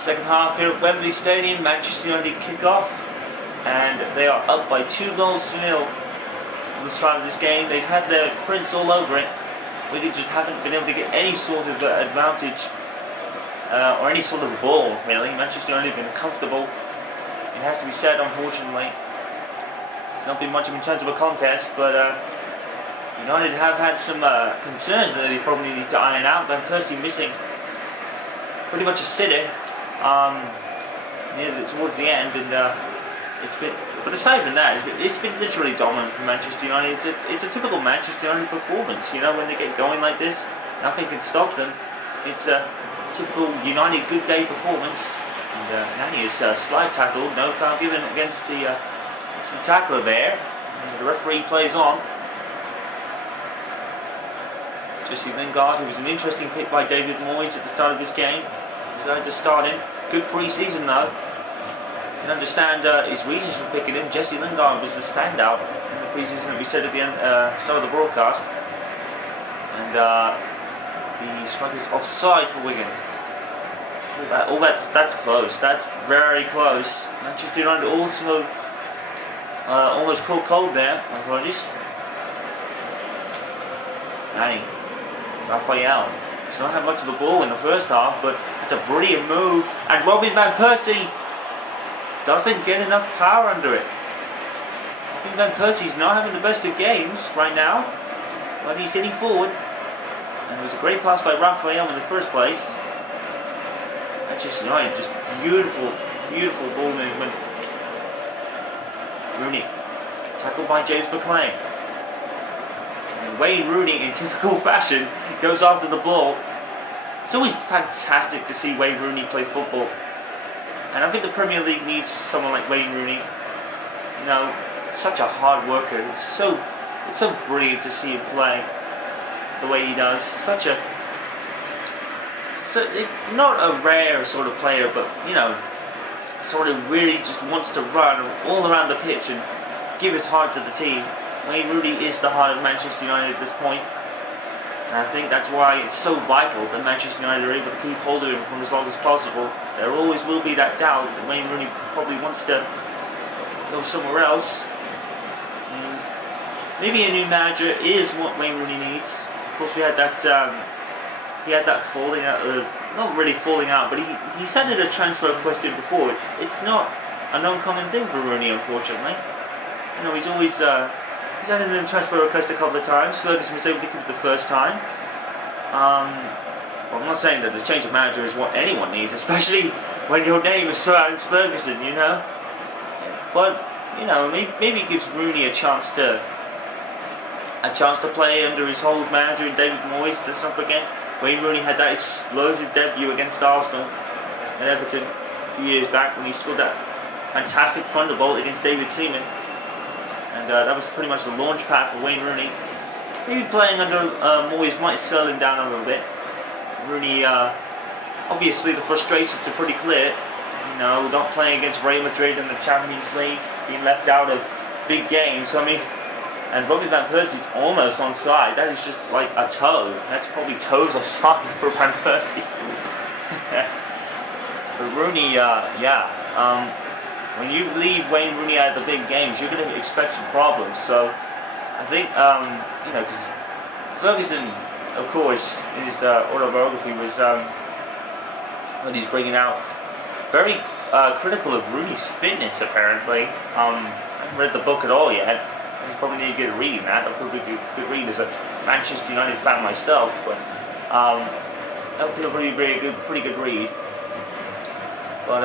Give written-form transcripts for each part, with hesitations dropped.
Second half here at Wembley Stadium, Manchester United kick off, and they are up by 2 goals to 0 at the start of this game. They've had their prints all over it. Wigan just haven't been able to get any sort of advantage or any sort of ball, really. Manchester United have been comfortable, it has to be said, unfortunately. It's not been much in terms of a contest, but United have had some concerns that they probably need to iron out. Van Persie missing pretty much a sitter towards the end, and it's been. But aside from that, it's been literally dominant for Manchester United. It's a typical Manchester United performance. You know, when they get going like this, nothing can stop them. It's a typical United good day performance. And Nani is slide tackled, no foul given against the tackler there. And the referee plays on. Jesse Lingard, who was an interesting pick by David Moyes at the start of this game, decided to start him. Good pre-season though. You can understand his reasons for picking him. Jesse Lingard was the standout in the pre-season, that we said at the end, start of the broadcast. And the striker's offside for Wigan. That's close. That's very close. Manchester United also almost caught cold there. My apologies. Nani. Raphael. He's not had much of the ball in the first half, but it's a brilliant move. And Robin Van Persie doesn't get enough power under it. Robin Van Persie's not having the best of games right now, but he's getting forward. And it was a great pass by Raphael in the first place. Manchester United, just beautiful, beautiful ball movement. Rooney, tackled by James McClean. And Wayne Rooney, in typical fashion, goes after the ball. It's always fantastic to see Wayne Rooney play football. And I think the Premier League needs someone like Wayne Rooney. You know, such a hard worker. It's so brilliant to see him play the way he does. Not a rare sort of player, but you know, sort of really just wants to run all around the pitch and give his heart to the team. Wayne Rooney is the heart of Manchester United at this point. And I think that's why it's so vital that Manchester United are able to keep hold of him for as long as possible. There always will be that doubt that Wayne Rooney probably wants to go somewhere else. And maybe a new manager is what Wayne Rooney needs. Of course, we had that falling out, not really falling out, but he sent in a transfer question before. It's not an uncommon thing for Rooney, unfortunately. You know, he's always he's had in a transfer request a couple of times. Ferguson was able to keep it the first time. Well, I'm not saying that the change of manager is what anyone needs, especially when your name is Sir Alex Ferguson, you know. But you know, maybe it gives Rooney a chance to play under his old manager in David Moyes. Let's not forget, Wayne Rooney had that explosive debut against Arsenal and Everton a few years back when he scored that fantastic thunderbolt against David Seaman. And that was pretty much the launch pad for Wayne Rooney. Maybe playing under Moyes might slow him down a little bit. Rooney, obviously the frustrations are pretty clear. You know, not playing against Real Madrid in the Champions League, being left out of big games. I mean, and Robin Van Persie's almost onside. That is just like a toe. That's probably toes offside for Van Persie. But Rooney, when you leave Wayne Rooney out of the big games, you're going to expect some problems. So I think, you know, because Ferguson, of course, in his autobiography was, when he's bringing out, very critical of Rooney's fitness, apparently. I haven't read the book at all yet. I probably need to get a reading that. I'll probably be a good read as a Manchester United fan myself, but that'll probably be a pretty good read. But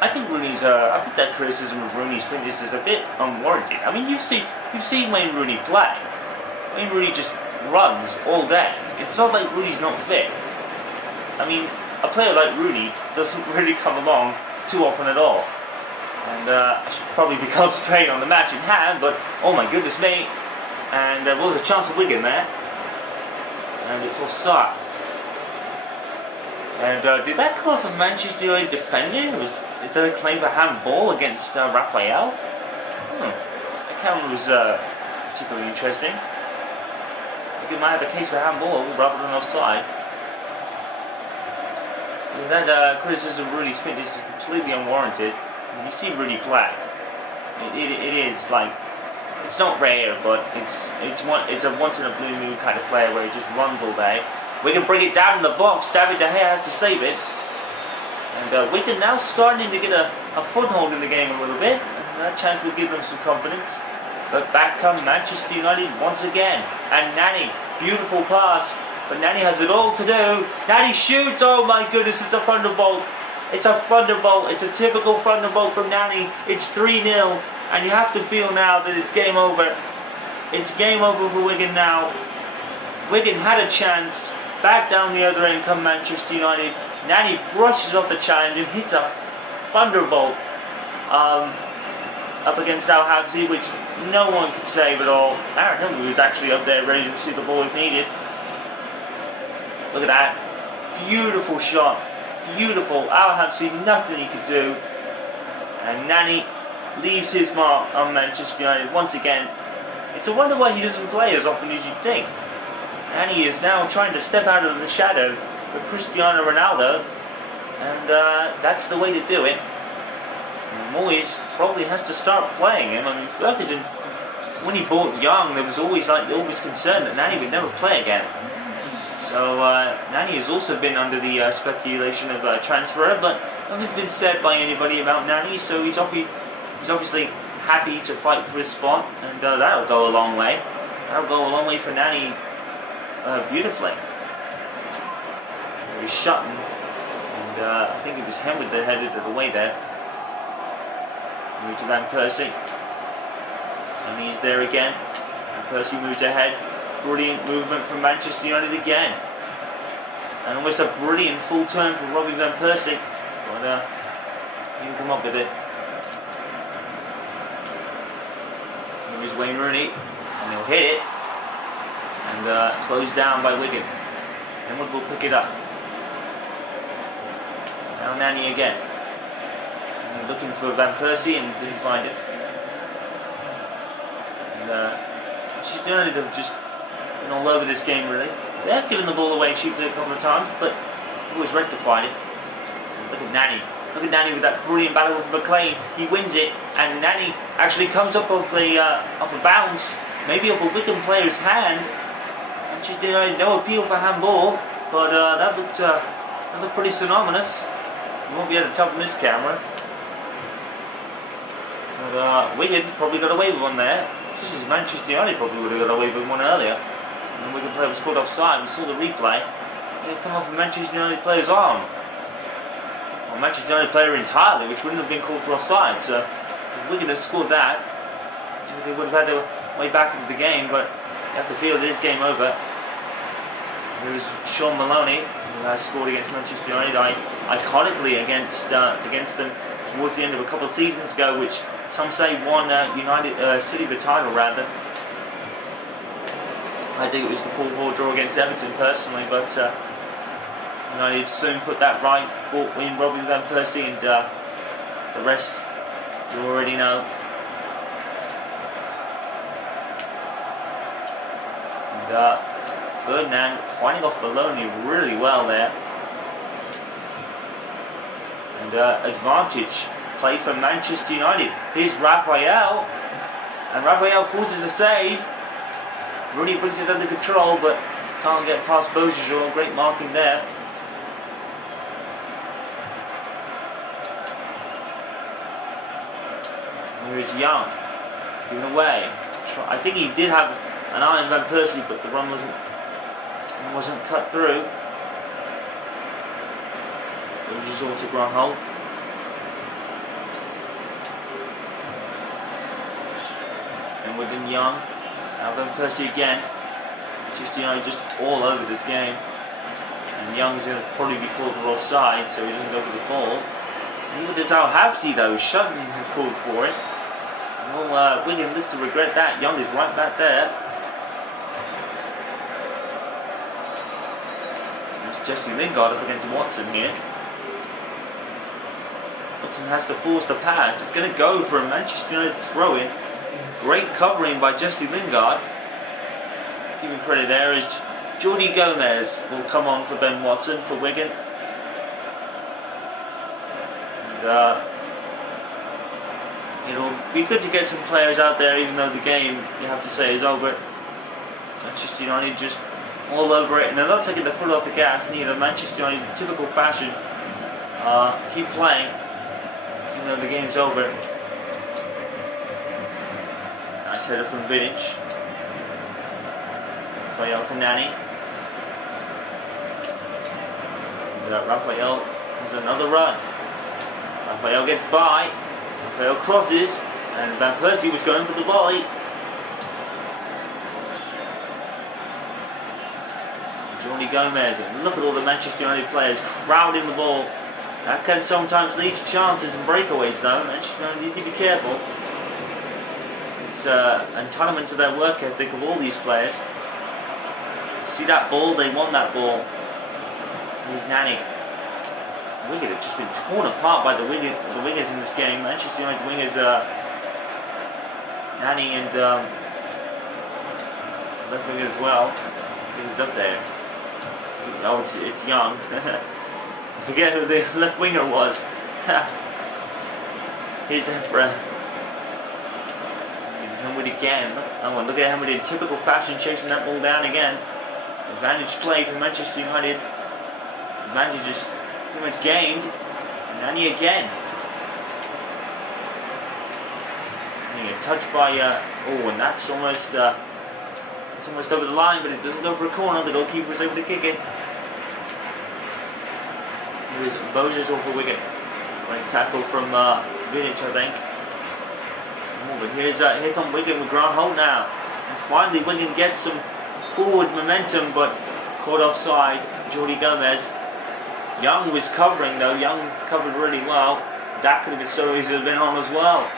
I think I think that criticism of Rooney's fitness is a bit unwarranted. I mean, you've seen Wayne Rooney play. Wayne Rooney just runs all day. It's not like Rooney's not fit. I mean, a player like Rooney doesn't really come along too often at all. And I should probably be concentrating on the match in hand, but oh my goodness me. And there was a chance for Wigan there. And it's offside. And did that call for Manchester United defender? Is there a claim for handball against Raphael? That count was particularly interesting. I think it might have a case for handball rather than offside. That criticism Rooney's fitness is completely unwarranted. You see Rooney play. It is like, it's not rare, but it's a once in a blue moon kind of player where he just runs all day. We can bring it down in the box. David De Gea has to save it, and Wigan now starting to get a foothold in the game a little bit. And that chance will give them some confidence. But back come Manchester United once again, and Nani, beautiful pass. But Nani has it all to do. Nani shoots. Oh my goodness, it's a thunderbolt. It's a thunderbolt. It's a typical thunderbolt from Nani. It's 3-0. And you have to feel now that it's game over. It's game over for Wigan now. Wigan had a chance. Back down the other end come Manchester United. Nani brushes off the challenge and hits a thunderbolt up against Al Habsi, which no one could save at all. Aaron Hill was actually up there ready to see the ball if needed. Look at that. Beautiful shot. Beautiful. Al Habsi, nothing he could do. And Nani leaves his mark on Manchester United once again. It's a wonder why he doesn't play as often as you'd think. Nani is now trying to step out of the shadow of Cristiano Ronaldo. And that's the way to do it. And Moyes probably has to start playing him. I mean, Ferguson, when he bought Young, there was always concern that Nani would never play again. So Nani has also been under the speculation of transfer, but nothing's been said by anybody about Nani. So he's obviously happy to fight for his spot, and that'll go a long way. That'll go a long way for Nani beautifully. He was shut, and I think it was Henwood that headed it away there. Move to Van Persie, and he's there again. Van Persie moves ahead. Brilliant movement from Manchester United again. And almost a brilliant full turn from Robbie Van Persie. But he didn't come up with it. Here is Wayne Rooney. And he'll hit it. And closed down by Wigan. Henwood will pick it up. Now Nani again. And looking for Van Persie and didn't find it. And Manchester United have just been all over this game, really. They have given the ball away cheaply a couple of times, but always rectified it. And look at Nani. Look at Nani with that brilliant battle with McLean. He wins it, and Nani actually comes up off a bounce, maybe off a Wigan player's hand. And she's doing no appeal for handball, but that looked pretty synonymous. You won't be able to tell from this camera. But Wigan probably got away with one there. Just as Manchester United probably would have got away with one earlier. And the Wigan player was called offside. We saw the replay. It come off a Manchester United player's arm. Or Manchester United player entirely, which wouldn't have been called for offside. So if Wigan had scored that, they would have had their way back into the game. But you have to feel it is game over. Here is Sean Maloney, who has scored against Manchester United, iconically against them towards the end of a couple of seasons ago, which some say won City the title rather. I think it was the 4-4 draw against Everton personally, but United soon put that right. Brought in Robin Van Persie, and the rest you already know. And Ferdinand finding off Maloney really well there. And advantage played for Manchester United. Here's Raphael, and Raphael forces a save. Rooney brings it under control, but can't get past Beaujean. Great marking there. Here is Young, given away. I think he did have an eye on Van Persie, but the run wasn't cut through. Beaujean to Granholm. And within Young. Now Van Persie again. Just all over this game. And Young's going to probably be called for offside, so he doesn't go for the ball. Neither does Al Habsi though. Shudden had called for it. Well, Wigan live to regret that. Young is right back there. There's Jesse Lingard up against Watson here. Watson has to force the pass. It's going to go for a Manchester United throw-in. Great covering by Jesse Lingard. Giving credit there is Jordi Gomez will come on for Ben Watson for Wigan. And it'll be good to get some players out there, even though the game, you have to say, is over. Manchester United just all over it, and they're not taking the foot off the gas neither. Manchester United, in typical fashion, keep playing, even though the game's over. Nice header from Vidic. Raphael to Nani. Raphael has another run. Raphael gets by. Raphael crosses, and Van Persie was going for the volley. Jordi Gomez, and look at all the Manchester United players crowding the ball. That can sometimes lead to chances and breakaways though. Manchester United need to be careful. It's an entitlement to their work ethic of all these players. See that ball? They won that ball. Here's Nani. Wigan have just been torn apart by the wingers in this game. Manchester United's wingers, Nani and left winger as well. He was up there. Oh, it's Young. I forget who the left winger was. Here's Efra. Henwood again. Oh, look at Henwood in typical fashion, chasing that ball down again. Advantage play for Manchester United. Advantage is pretty much gained. Nani again. Getting a touch by oh, and that's almost it's almost over the line, but it doesn't go for a corner. The goalkeeper is able to kick it. Here's Bozes off for Wigan. Great tackle from Vidic, I think. Oh, but here come Wigan with Grant Holt now. And finally Wigan gets some forward momentum, but caught offside. Jordi Gomez. Young was covering though. Young covered really well. That could have been so easy to have been on as well.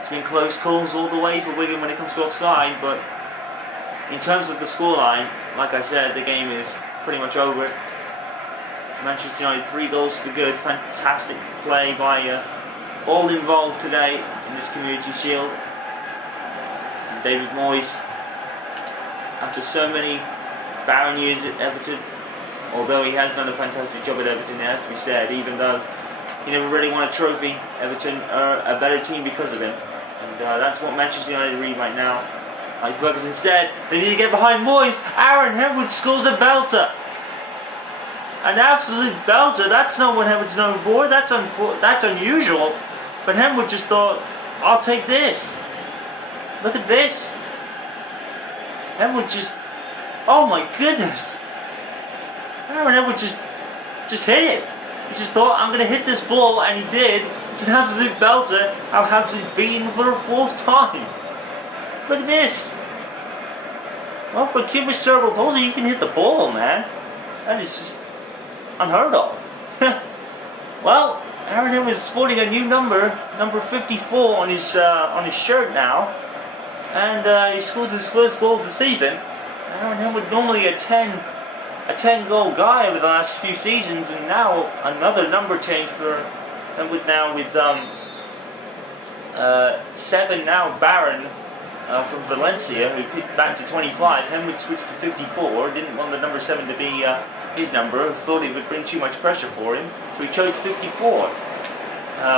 It's been close calls all the way for Wigan when it comes to offside, but in terms of the scoreline, like I said, the game is pretty much over. Manchester United 3 goals to the good. Fantastic play by all involved today in this Community Shield. And David Moyes, after so many barren years at Everton, although he has done a fantastic job at Everton, it has to be said, even though he never really won a trophy, Everton are a better team because of him. And that's what Manchester United read right now. Like Ferguson said, they need to get behind Moyes. Aaron Henwood scores a belter. An absolute belter. That's not what Henwood's known for. That's unusual. But Henwood just thought, I'll take this. Look at this. Henwood just, oh my goodness. Aaron Henwood just hit it. He just thought, I'm going to hit this ball, and he did. It's an absolute belter. How Hampton's beaten for a 4th time. Look at this. Well, for a kid with cerebral palsy, you can hit the ball, man. That is just unheard of. Well, Aaron Hill is sporting a new number 54 on his shirt now, and he scores his first goal of the season. Aaron Hill was normally a 10 goal guy over the last few seasons, and now another number change for Henwood now with 7 now. Barron from Valencia, who picked back to 25. Henwood switched to 54. Didn't want the number 7 to be his number. Thought it would bring too much pressure for him, so he chose 54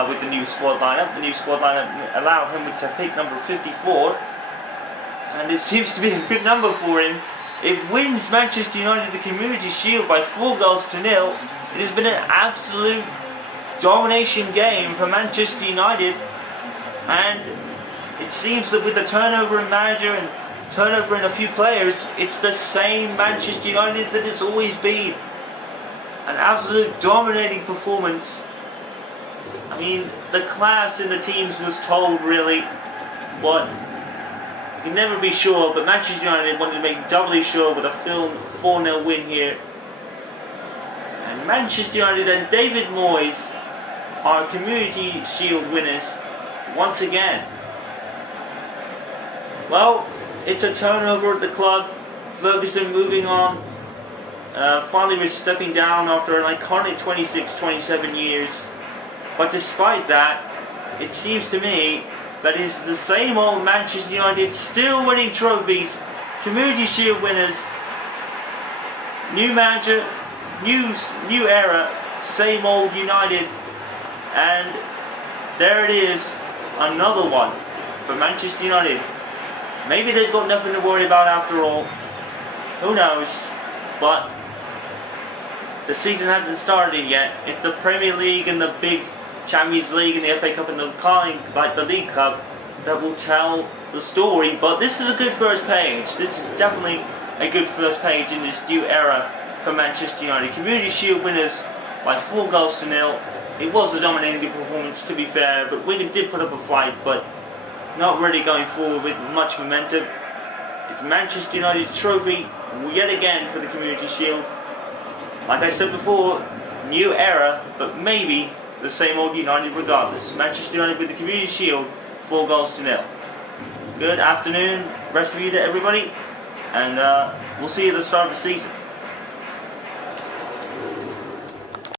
with the new squad lineup. The new squad lineup allowed Henwood to pick number 54, and it seems to be a good number for him. It wins Manchester United the Community Shield by 4 goals to 0. It has been an absolute domination game for Manchester United, and it seems that with the turnover in manager and turnover in a few players, it's the same Manchester United that it's always been. An absolute dominating performance. I mean, the class in the teams was told really, but you can never be sure, but Manchester United wanted to make doubly sure with a 4-0 win here. And Manchester United and David Moyes are Community Shield winners once again. Well, it's a turnover at the club. Ferguson moving on. Finally was stepping down after an iconic 26-27 years. But despite that, it seems to me that it's the same old Manchester United still winning trophies. Community Shield winners. New manager, new era, same old United. And there it is, another one for Manchester United. Maybe they've got nothing to worry about after all. Who knows? But the season hasn't started yet. It's the Premier League and the big Champions League and the FA Cup and the League Cup that will tell the story. But this is a good first page. This is definitely a good first page in this new era for Manchester United. Community Shield winners by 4-0. It was a dominating performance, to be fair, but Wigan did put up a fight, but not really going forward with much momentum. It's Manchester United's trophy yet again for the Community Shield. Like I said before, new era, but maybe the same old United regardless. Manchester United with the Community Shield, 4-0. Good afternoon, rest of you to everybody, and we'll see you at the start of the season.